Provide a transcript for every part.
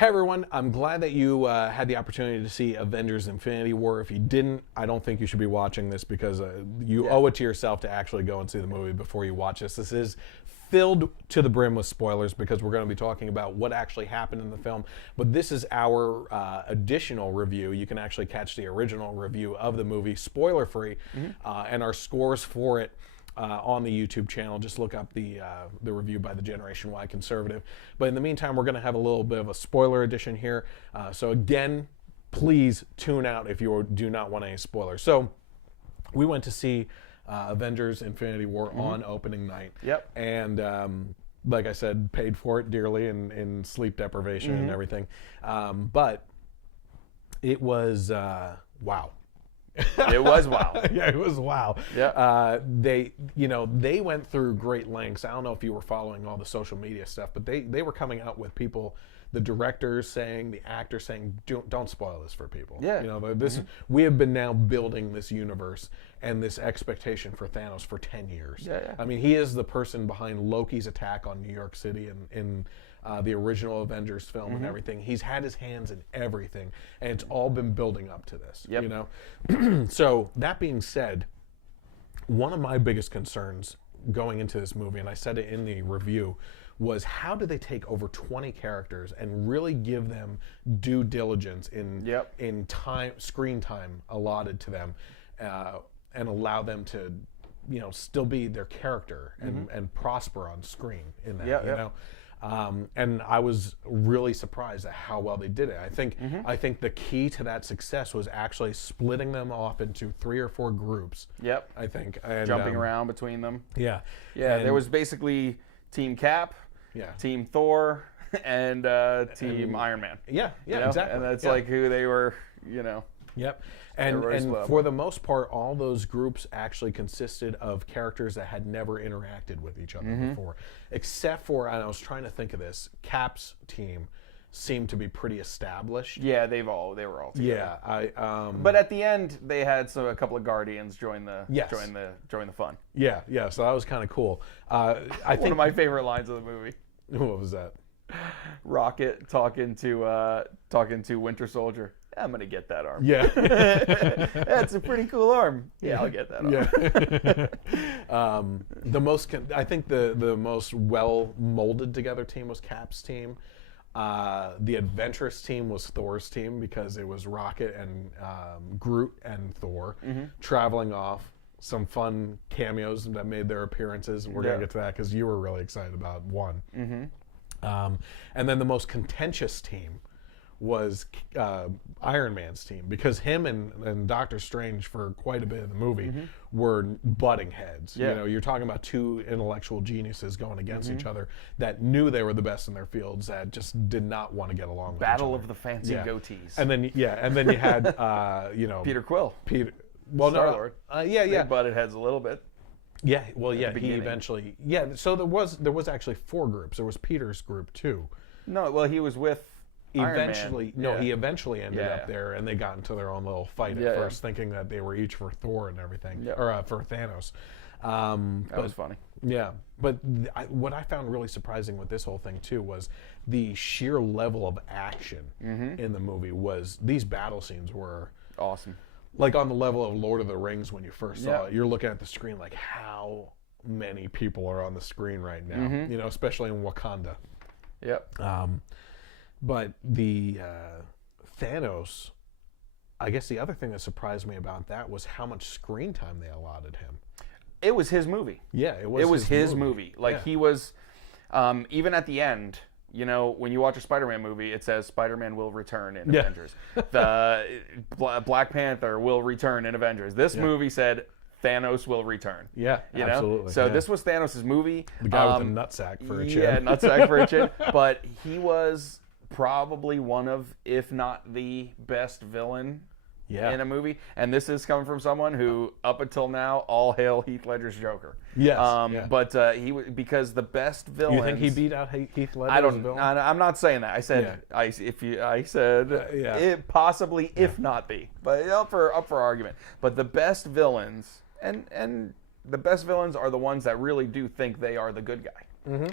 Hey everyone, I'm glad that you had the opportunity to see Avengers Infinity War. If you didn't, I don't think you should be watching this because you owe it to yourself to actually go and see the movie before you watch this. This is filled to the brim with spoilers because we're going to be talking about what actually happened in the film. But this is our additional review. You can actually catch the original review of the movie, spoiler-free, and our scores for it. On the YouTube channel. Just look up the review by the Generation Y Conservative. But in the meantime, we're going to have a little bit of a spoiler edition here. So again, please tune out if you do not want any spoilers. So we went to see Avengers Infinity War on opening night. Yep. And like I said, paid for it dearly in sleep deprivation and everything. But it was wow. It was wow. Yeah, it was wow. Yeah. They went through great lengths. I don't know if you were following all the social media stuff, but they were coming out with people, the directors saying, the actors saying, don't spoil this for people. Yeah. We have been now building this universe and this expectation for Thanos for 10 years. Yeah. I mean, he is the person behind Loki's attack on New York City in the original Avengers film and everything. He's had his hands in everything, and it's all been building up to this. Yep. You know, so that being said, one of my biggest concerns going into this movie, and I said it in the review, was how do they take over 20 characters and really give them due diligence in time, screen time allotted to them, and allow them to, still be their character and prosper on screen in that. You know. And I was really surprised at how well they did it. I think the key to that success was actually splitting them off into 3 or 4 groups. Yep. I think and, jumping around between them. Yeah. Yeah. And there was basically Team Cap, Team Thor, and Team Iron Man. Yeah. Yeah. Exactly. And that's like who they were. Yep. And for the most part, all those groups actually consisted of characters that had never interacted with each other before, except for, and I was trying to think of this, Cap's team seemed to be pretty established. Yeah, they were all together. Yeah, but at the end, they had a couple of Guardians join the fun. Yeah. So that was kind of cool. I think one of my favorite lines of the movie. What was that? Rocket talking to Winter Soldier. I'm gonna get that arm. Yeah, that's a pretty cool arm. Yeah, I'll get that arm. Yeah. I think the most well molded together team was Cap's team. The adventurous team was Thor's team because it was Rocket and Groot and Thor traveling off. Some fun cameos that made their appearances. We're gonna get to that because you were really excited about one. And then the most contentious team was Iron Man's team because him and Doctor Strange for quite a bit of the movie were butting heads. Yeah. You're talking about 2 intellectual geniuses going against each other that knew they were the best in their fields that just did not want to get along with Battle each other. of the fancy goatees. And then you had Peter Quill. Star-Lord. They butted heads a little bit. Yeah, well, he eventually. Yeah, so there was actually 4 groups. There was Peter's group too. No, well, he was with. Eventually, he eventually ended up there, and they got into their own little fight at first, thinking that they were each for Thor and everything, or for Thanos. That was funny. Yeah, but what I found really surprising with this whole thing too was the sheer level of action in the movie. Was these battle scenes were awesome, like on the level of Lord of the Rings when you first saw it. You're looking at the screen like, how many people are on the screen right now? Especially in Wakanda. Yep. But the Thanos, I guess the other thing that surprised me about that was how much screen time they allotted him. It was his movie. Yeah, it was. It was his movie. Like he was, even at the end. When you watch a Spider-Man movie, it says Spider-Man will return in Avengers. The Black Panther will return in Avengers. This movie said Thanos will return. Yeah, absolutely. So this was Thanos' movie. The guy with a nutsack for a chin. Yeah, nutsack for a chin. But he was probably one of, if not the best villain in a movie. And this is coming from someone who, up until now, all hail Heath Ledger's Joker. Yes. But because the best villains. You think he beat out Heath Ledger? I don't. I'm not saying that. I said it possibly, if not the, but up for argument. But the best villains and the best villains are the ones that really do think they are the good guy.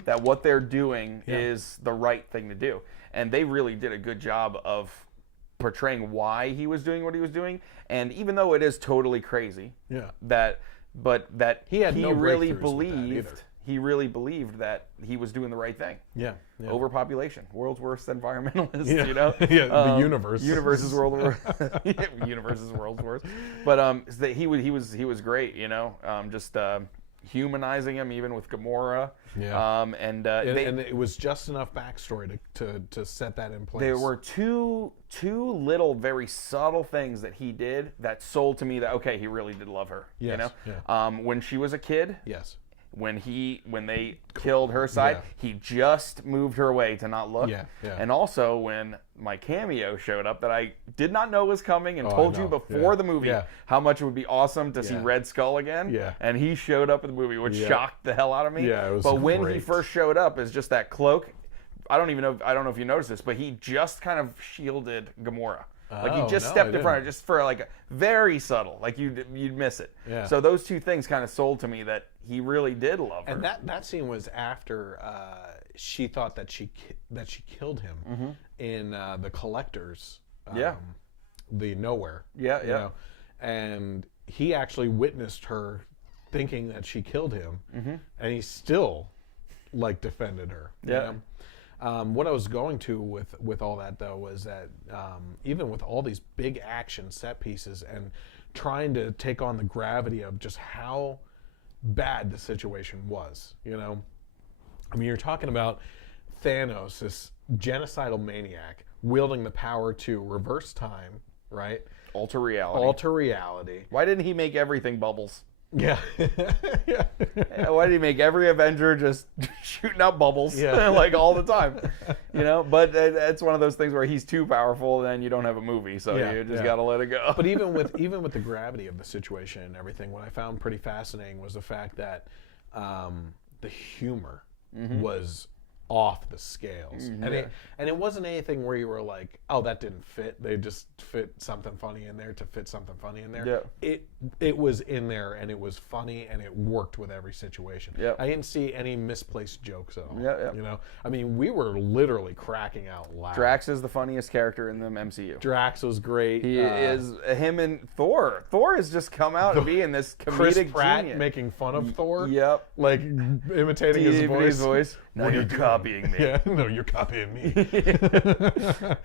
That what they're doing is the right thing to do. and they really did a good job of portraying why he was doing what he was doing. And even though it is totally crazy, that he had no really breakthroughs with that either. he really believed that he was doing the right thing. Yeah. Overpopulation, world's worst environmentalist. Yeah. You know, the universe. Universe is world's worst. Universe is world's worst. But he was great. You know, just humanizing him even with Gamora. Yeah. And it was just enough backstory to set that in place. There were two little very subtle things that he did that sold to me that okay, he really did love her. Yes. You know, Yeah. When she was a kid. Yes. When they killed her side, he just moved her away to not look. Yeah. And also when my cameo showed up that I did not know was coming and told you before the movie how much it would be awesome to see Red Skull again. Yeah. And he showed up in the movie, which shocked the hell out of me. Yeah, it was But when he great. first showed up as just that cloak, I don't know if you noticed this, but he just kind of shielded Gamora. Like he just stepped in front of her just for like very subtle, like you'd miss it. Yeah. So those two things kind of sold to me that he really did love her. And that scene was after she thought that she killed him in the Collectors. The Nowhere. Yeah. You know? And he actually witnessed her thinking that she killed him, and he still like defended her. Yeah. You know? What I was going to with all that though was that even with all these big action set pieces and trying to take on the gravity of just how bad the situation was, you know, I mean, you're talking about Thanos, this genocidal maniac, wielding the power to reverse time, right? Alter reality. Why didn't he make everything bubbles? Yeah. Yeah, why did he make every Avenger just shooting out bubbles like all the time? You know, but it's one of those things where he's too powerful, then you don't have a movie, so you just got to let it go. But even with the gravity of the situation and everything, what I found pretty fascinating was the fact that the humor was off the scales, and it wasn't anything where you were like, oh, that didn't fit. They just fit something funny in there to fit something funny in there. Yeah. It was in there, and it was funny, and it worked with every situation. Yeah. I didn't see any misplaced jokes at all. Yeah. You know, I mean, we were literally cracking out loud. Drax is the funniest character in the MCU. Drax was great. He is him and Thor. Thor has just come out and being this comedic Chris Pratt genius. making fun of Thor. Yep. Like imitating his voice. Now you're copying me. Yeah, no, you're copying me.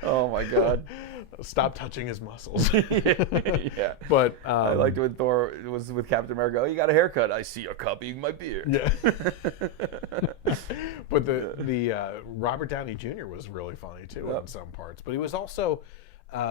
Oh my God. Stop touching his muscles. Yeah. But I liked when Thor was with Captain America. Oh, you got a haircut. I see you're copying my beard. Yeah. But the Robert Downey Jr. was really funny too in some parts. But he was also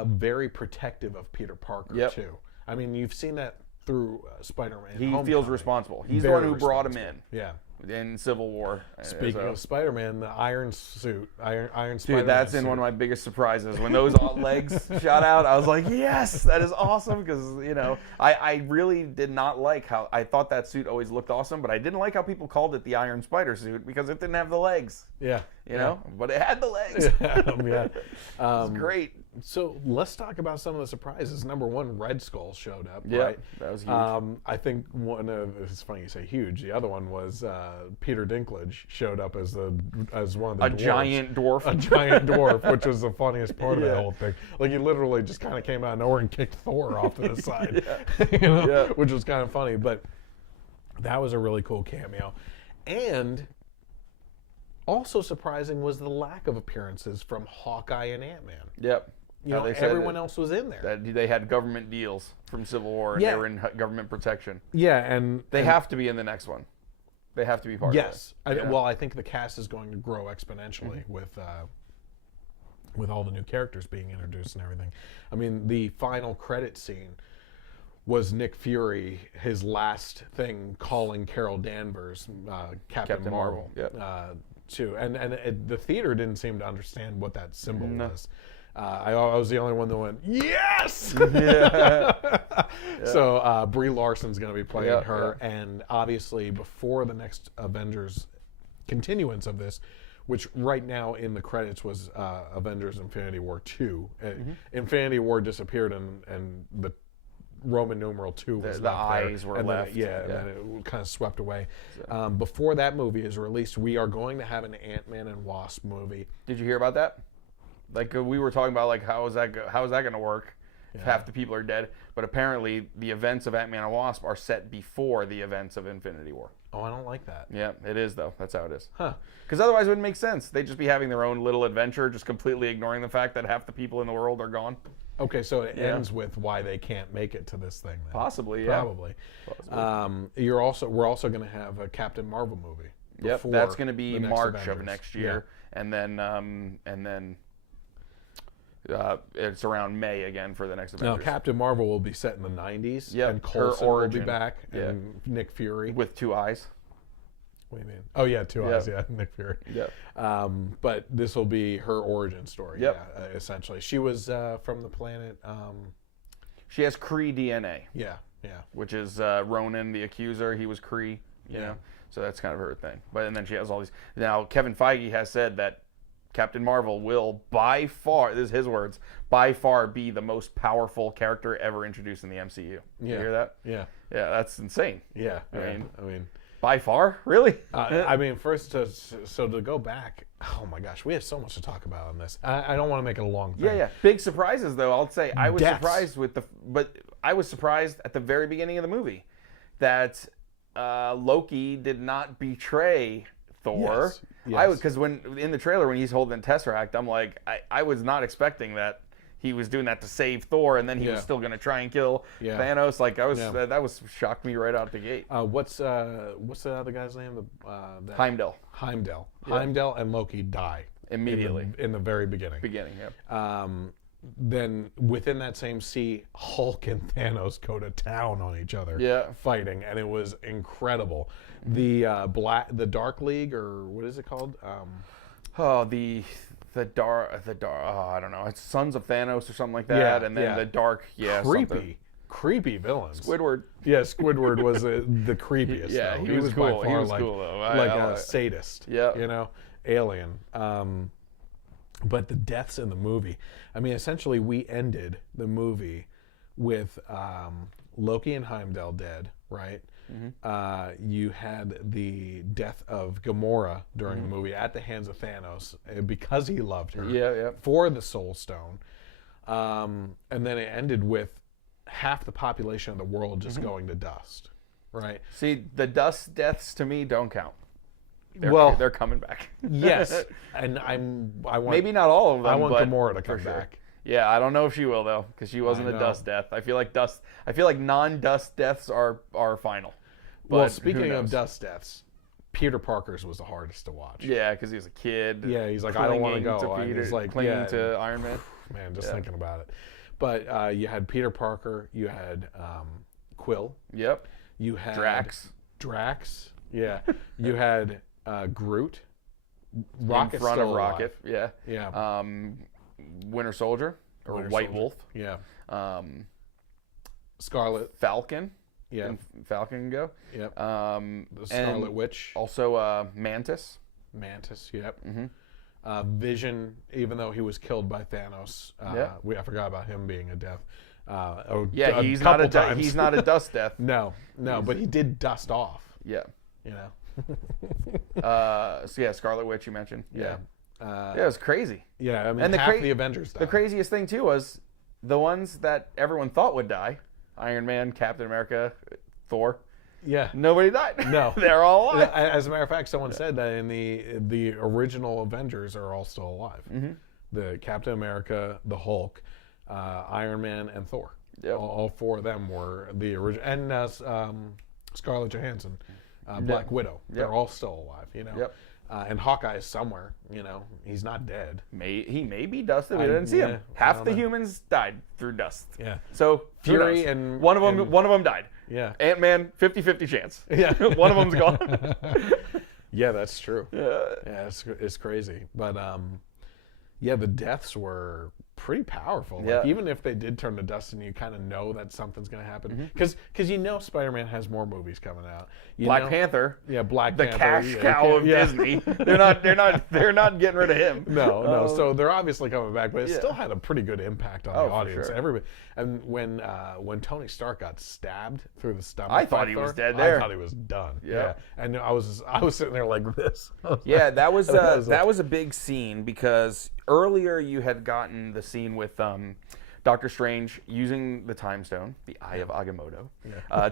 very protective of Peter Parker too. I mean, you've seen that through Spider-Man. He Homecoming. feels responsible. He's Very the one who brought him in. Yeah. In Civil War. Speaking of Spider-Man, the Iron Suit, Iron Spider-Man. Dude, that's in one of my biggest surprises. When those legs shot out, I was like, yes, that is awesome. Because, you know, I really did not like how, I thought that suit always looked awesome, but I didn't like how people called it the Iron Spider suit because it didn't have the legs. Yeah. You know, but it had the legs. Yeah. It was great. So let's talk about some of the surprises. Number one, Red Skull showed up. Yeah, right? that was huge. I think one of it's funny you say huge. The other one was Peter Dinklage showed up as one of the dwarves. Giant dwarf. A giant dwarf, which was the funniest part of the whole thing. Like he literally just kind of came out of nowhere and kicked Thor off to the side, you know, which was kind of funny. But that was a really cool cameo, and also surprising was the lack of appearances from Hawkeye and Ant-Man. Yep. You know, everyone else was in there. That they had government deals from Civil War, and they were in government protection. Yeah, and they have to be in the next one. They have to be part of it. Yes. Well, I think the cast is going to grow exponentially with all the new characters being introduced and everything. I mean, the final credit scene was Nick Fury, his last thing, calling Carol Danvers, Captain Marvel. Too. And the theater didn't seem to understand what that symbol was. I was the only one that went, yes! So Brie Larson's going to be playing her. And obviously, before the next Avengers continuance of this, which right now in the credits was Avengers Infinity War 2. Infinity War disappeared and the Roman numeral 2 was the eyes were left. And then it kind of swept away. Before that movie is released, we are going to have an Ant-Man and Wasp movie. Did you hear about that? Like we were talking about, like how is that going to work if half the people are dead? But apparently, the events of Ant-Man and Wasp are set before the events of Infinity War. Oh, I don't like that. Yeah, it is though. That's how it is. Huh. Because otherwise, it wouldn't make sense. They'd just be having their own little adventure, just completely ignoring the fact that half the people in the world are gone. Okay, so it ends with why they can't make it to this thing. Then. Possibly, yeah. Probably. We're also going to have a Captain Marvel movie. Yep, that's going to be March Avengers. of next year, and then it's around May again for the next Avengers. Now, Captain Marvel will be set in the 90s, Yep, and Coulson will be back, Yeah. and Nick Fury. With 2 eyes. What do you mean? Oh, yeah, 2 eyes, yeah, Nick Fury. Yeah. But this will be her origin story, Yep. yeah, essentially. She was from the planet... She has Kree DNA. Yeah. Which is Ronan the Accuser. He was Kree, you know? So that's kind of her thing. And then she has all these... Now, Kevin Feige has said that Captain Marvel will by far, this is his words, by far be the most powerful character ever introduced in the MCU. You hear that? Yeah. Yeah, that's insane. Yeah. I mean, by far? Really? I mean, first, to go back, oh my gosh, we have so much to talk about on this. I don't want to make it a long thing. Yeah. Big surprises, though. I'll say I was Deaths. surprised but I was surprised at the very beginning of the movie that Loki did not betray Thor. Yes. Because when in the trailer when he's holding the Tesseract, I'm like, I was not expecting that he was doing that to save Thor, and then he was still going to try and kill Thanos. Like that was shocked me right out the gate. What's the other guy's name? Heimdall. Heimdall. Yeah. Heimdall and Loki die Immediately in the very beginning. Yeah. Then within that same sea, Hulk and Thanos go to town on each other, fighting, and it was incredible. The Dark League, or what is it called? The dark. I don't know. It's Sons of Thanos or something like that, and then the Dark. Yeah, creepy villains. Squidward. Yeah, Squidward was the creepiest. Yeah, though. he was cool. By far He was cool though. Like a sadist. Yeah, you know, alien. But the deaths in the movie. I mean, essentially, we ended the movie with Loki and Heimdall dead, right? Mm-hmm. You had the death of Gamora during the movie at the hands of Thanos because he loved her for the Soul Stone. And then it ended with half the population of the world just going to dust, right? See, the dust deaths to me don't count. They're coming back. Yes, and I want maybe not all of them. I want Gamora to come back. Yeah, I don't know if she will though, because she wasn't a dust death. I feel like non-dust deaths are final. But well, speaking of dust deaths, Peter Parker's was the hardest to watch. Yeah, because he was a kid. Yeah, he's like, I don't want to go. He's like clinging to Iron Man. Man, just thinking about it. But you had Peter Parker. You had Quill. Yep. You had Drax. Yeah. You had Groot. Rocket in front of Rocket. Alive. Yeah. Winter Soldier or White Wolf. Yeah. Scarlet. Falcon. Yeah. Falcon can go. Yep. The Scarlet Witch. Also Mantis. Yep. Mm-hmm. Vision, even though he was killed by Thanos, I forgot about him being a death. He's not a dust death. No, but he did dust off. Yeah. You know. Scarlet Witch you mentioned. Yeah. It was crazy. Yeah, I mean, half the Avengers died. The craziest thing too was the ones that everyone thought would die: Iron Man, Captain America, Thor. Yeah. Nobody died. No. They're all alive. As a matter of fact, someone said that in the original Avengers are all still alive. Mm-hmm. The Captain America, the Hulk, Iron Man, and Thor. Yep. All four of them were the original. And Scarlett Johansson, Black Widow. They're all still alive, you know. Yep. And Hawkeye is somewhere, you know. He's not dead. He may be dusted. We didn't see him. Half the humans died through dust. Yeah. So Fury and one of them died. Yeah. Ant-Man, 50-50 chance. Yeah. One of them's gone. Yeah, that's true. Yeah, it's crazy. But the deaths were pretty powerful. Like, even if they did turn to dust and you kind of know that something's going to happen. Because you know Spider-Man has more movies coming out. Black Panther. Yeah, Black the Panther. The cash cow of Disney. They're not getting rid of him. No. So they're obviously coming back, but it still had a pretty good impact on the audience. Sure. Everybody. And when Tony Stark got stabbed through the stomach, I thought he was dead there. I thought he was done. Yeah. And I was sitting there like this. Yeah, that was a big scene because earlier you had gotten the scene with Doctor Strange using the Time Stone, the Eye of Agamotto,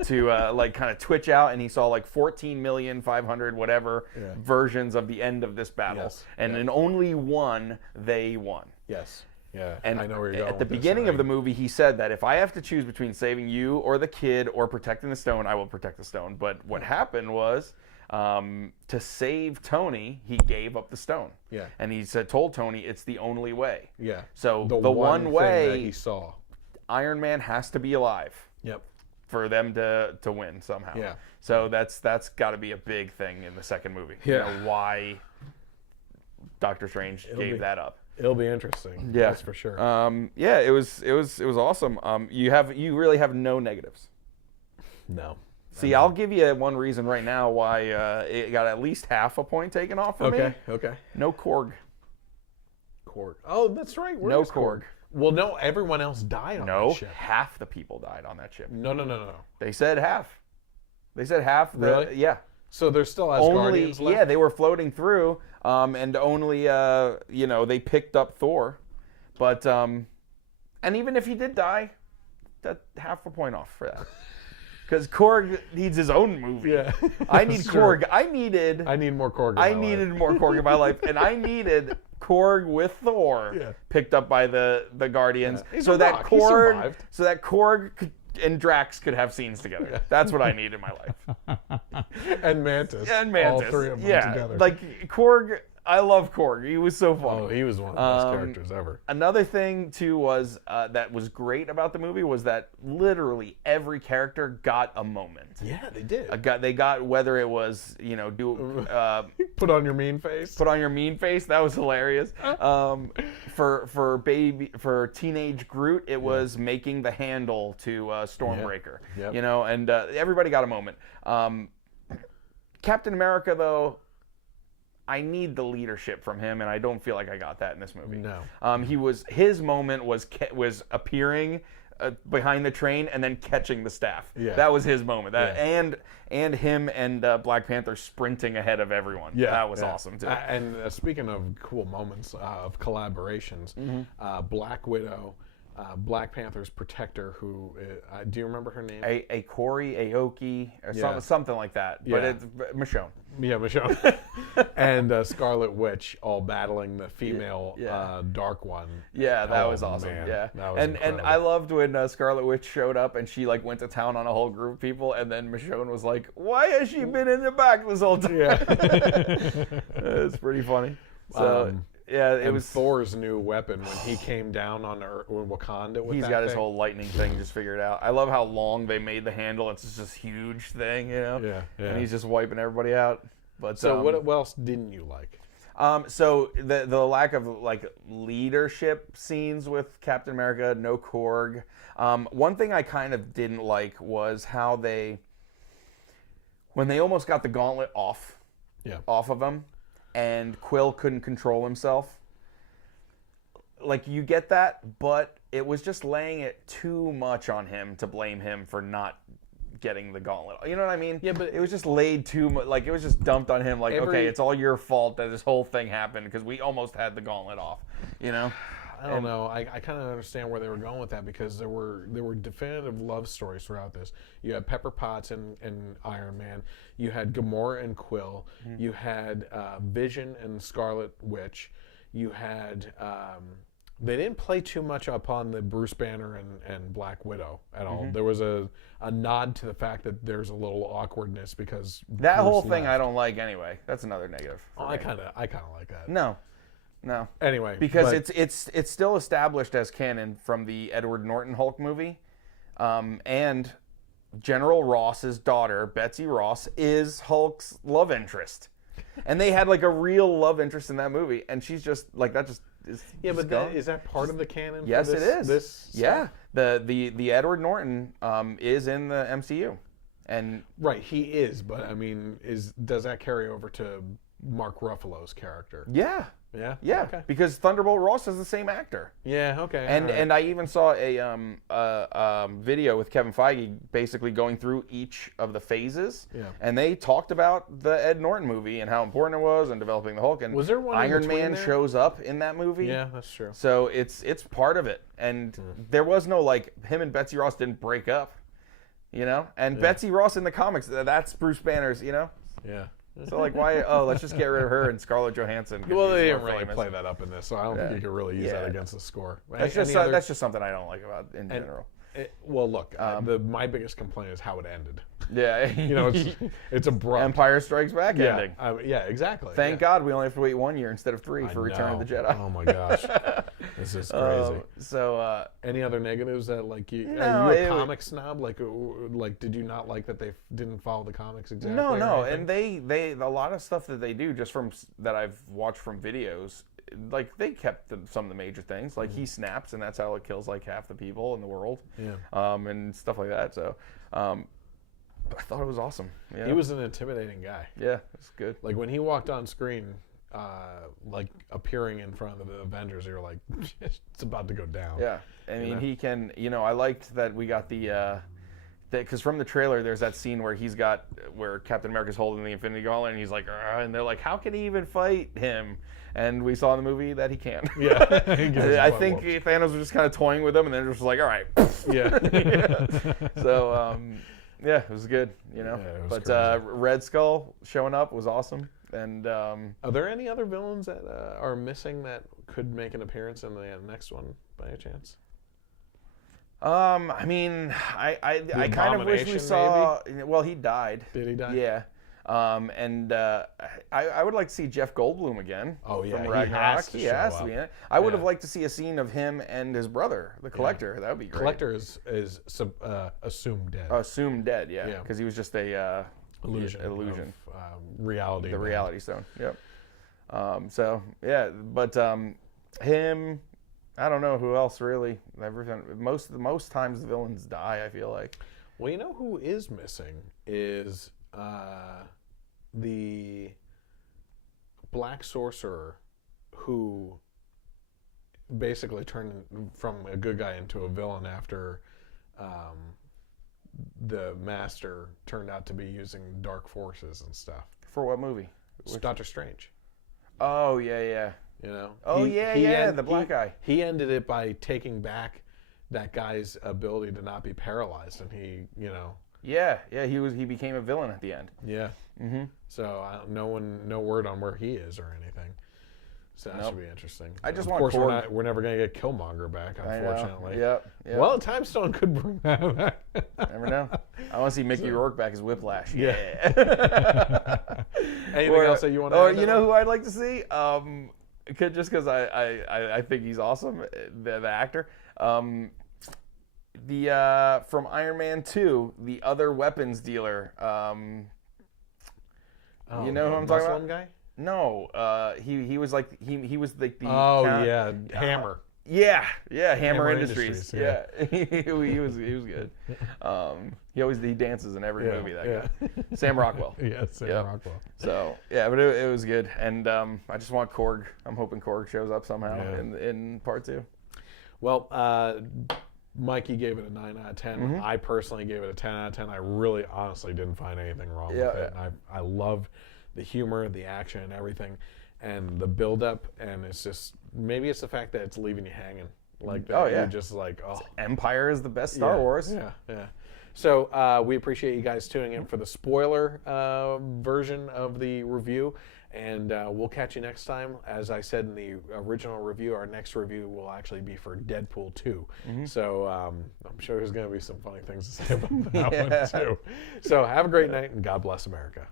to like kind of twitch out, and he saw like 14,500,000 whatever versions of the end of this battle, and in only one they won. Yes. Yeah, and I know where you're going. At the beginning of the movie, he said that if I have to choose between saving you or the kid or protecting the stone, I will protect the stone. But what happened was, to save Tony, he gave up the stone. Yeah. And he told Tony it's the only way. Yeah. So the one way that he saw, Iron Man has to be alive. Yep. For them to win somehow. Yeah. So that's got to be a big thing in the second movie. Yeah. You know, why Doctor Strange gave that up. It'll be interesting. Yeah, that's for sure. Yeah, it was awesome. You really have no negatives. No. See, I'll give you one reason right now why it got at least half a point taken off for me. Okay. No Korg. Korg. Oh, that's right. No Korg. Well, no, everyone else died on that ship. Half the people died on that ship. No. They said half. They said half. Really? Yeah. So there's still Asgardians left? Yeah, they were floating through, and only they picked up Thor, but and even if he did die, that half a point off for that, because Korg needs his own movie. Yeah, I need Korg. I need more Korg. I needed more Korg in my life, and I needed Korg with Thor picked up by the Guardians, so that Korg and Drax could have scenes together. Yeah. That's what I need in my life. And Mantis. All three of them together. Like Korg, I love Korg. He was so fun. Oh, he was one of the best characters ever. Another thing too was that was great about the movie was that literally every character got a moment. Yeah, they did. They got whether it was put on your mean face. Put on your mean face. That was hilarious. For teenage Groot, it was making the handle to Stormbreaker. Yep. You know, and everybody got a moment. Captain America though, I need the leadership from him, and I don't feel like I got that in this movie. No. His moment was appearing behind the train and then catching the staff. Yeah. That was his moment. And him and Black Panther sprinting ahead of everyone. Yeah, that was awesome too. And speaking of cool moments of collaborations, Black Widow, Black Panther's protector, who do you remember her name? A Corey Aoki or something like that. But it's Michonne. Yeah, Michonne. And Scarlet Witch all battling the female Dark One. Yeah, that was awesome. Man, yeah, that was and I loved when Scarlet Witch showed up and she like went to town on a whole group of people, and then Michonne was like, "Why has she been in the back this whole time?" Yeah, it's pretty funny. So. Yeah, it was Thor's new weapon when he came down on Wakanda. He's got his whole lightning thing just figured out. I love how long they made the handle. It's just this huge thing, you know. Yeah. And he's just wiping everybody out. But so what else didn't you like? So the lack of like leadership scenes with Captain America, no Korg. One thing I kind of didn't like was how when they almost got the gauntlet off of him. And Quill couldn't control himself. Like, you get that, but it was just laying it too much on him to blame him for not getting the gauntlet. You know what I mean? Yeah, but it was just laid too much. Like, it was just dumped on him. Like, okay, it's all your fault that this whole thing happened because we almost had the gauntlet off. You know? I don't know. I kind of understand where they were going with that because there were definitive love stories throughout this. You had Pepper Potts and Iron Man. You had Gamora and Quill. Mm-hmm. You had Vision and Scarlet Witch. You had they didn't play too much upon the Bruce Banner and Black Widow at all. Mm-hmm. There was a nod to the fact that there's a little awkwardness because that Bruce whole thing left. I don't like anyway. That's another negative. I kind of like that. No. Anyway, because it's still established as canon from the Edward Norton Hulk movie, and General Ross's daughter Betsy Ross is Hulk's love interest, and they had like a real love interest in that movie, and she's just like that. Just is is that part of the canon? Yes, for it is. Yeah, the Edward Norton is in the MCU, and right, he is. But I mean, does that carry over to Mark Ruffalo's character? Yeah. Yeah. Yeah, Okay. because Thunderbolt Ross is the same actor. Yeah. Okay. And I even saw a video with Kevin Feige basically going through each of the phases. Yeah. And they talked about the Ed Norton movie and how important it was and developing the Hulk. And Was there one in Iron between Man there? shows up in that movie. Yeah, that's true. So it's part of it. And there was no like him and Betsy Ross didn't break up, you know. And Betsy Ross in the comics, that's Bruce Banner's, you know. Yeah. So like why? Oh, let's just get rid of her and Scarlett Johansson. 'cause Well, she's they more didn't really famous. play that up in this, so I don't think you could really use that against the score. That's just something I don't like about in general. Well, look, my biggest complaint is how it ended. Yeah, You know, it's abrupt. Empire Strikes Back yeah, ending. yeah, exactly. Thank God we only have to wait 1 year instead of 3 for Return of the Jedi. Oh my gosh, this is crazy. So Any other negatives that like you? No, are you a comic snob? Like, did you not like that they didn't follow the comics exactly? no, or and anything? they a lot of stuff that they do just from that I've watched from videos. Like they kept some of the major things. Like he snaps, and that's how it kills like half the people in the world. Yeah. And stuff like that. So, I thought it was awesome. Yeah. He was an intimidating guy. Yeah, it's good. Like when he walked on screen, like appearing in front of the Avengers, you were like, it's about to go down. Yeah, I mean he can. You know, I liked that we got the. Because from the trailer, there's that scene where Captain America's holding the Infinity Gauntlet, and he's like, and they're like, how can he even fight him? And we saw in the movie that he can. Yeah. I think Thanos was just kind of toying with him, and then just like, all right. Yeah. So, yeah, it was good, you know. Yeah, it was but Red Skull showing up was awesome. And are there any other villains that are missing that could make an appearance in the next one by any chance? I mean, I kind of wish we saw. Maybe? Well, he died. Did he die? Yeah. And I would like to see Jeff Goldblum again. Oh yeah, from Ragnarok. he has to be in it. I would have liked to see a scene of him and his brother, the Collector. That would be great. Collector is assumed dead. Assumed dead. Yeah. Because he was just a illusion. Of, reality. The Reality Stone. Yep. So yeah, but him. I don't know who else really. Most times the villains die. I feel like. Well, you know who is missing is the Black Sorcerer, who basically turned from a good guy into a villain after the Master turned out to be using dark forces and stuff. For what movie? Doctor Strange. Oh yeah. You know. Oh the black guy. He ended it by taking back that guy's ability to not be paralyzed, and he, you know. Yeah. He became a villain at the end. Yeah. Mm-hmm. So no word on where he is or anything. So that should be interesting. I just of want course Korg. we're never gonna get Killmonger back, unfortunately. Yep. Well, Time Stone could bring that back. Never know. I want to see Mickey Rourke back as Whiplash. Yeah. Anything else that you want to? Or you know who I'd like to see? Just because I think he's awesome, the actor. From Iron Man 2, the other weapons dealer. You know who I'm talking about? Guy? No, he was like he was like the Hammer. Yeah, Hammer Industries. Yeah. he was good. He dances in every movie. That guy, Sam Rockwell. Yeah, Sam Rockwell. So but it was good, and I just want Korg. I'm hoping Korg shows up somehow in part 2. Well, Mikey gave it a 9 out of 10. Mm-hmm. I personally gave it a 10 out of 10. I really, honestly didn't find anything wrong with it. I love the humor, the action, and everything, and the build-up. And it's just maybe it's the fact that it's leaving you hanging like that. Oh yeah, you're just like, Empire is the best Star Wars. Yeah. So we appreciate you guys tuning in for the spoiler version of the review. And we'll catch you next time. As I said in the original review, our next review will actually be for Deadpool 2. Mm-hmm. So I'm sure there's going to be some funny things to say about that one, too. So have a great night, and God bless America.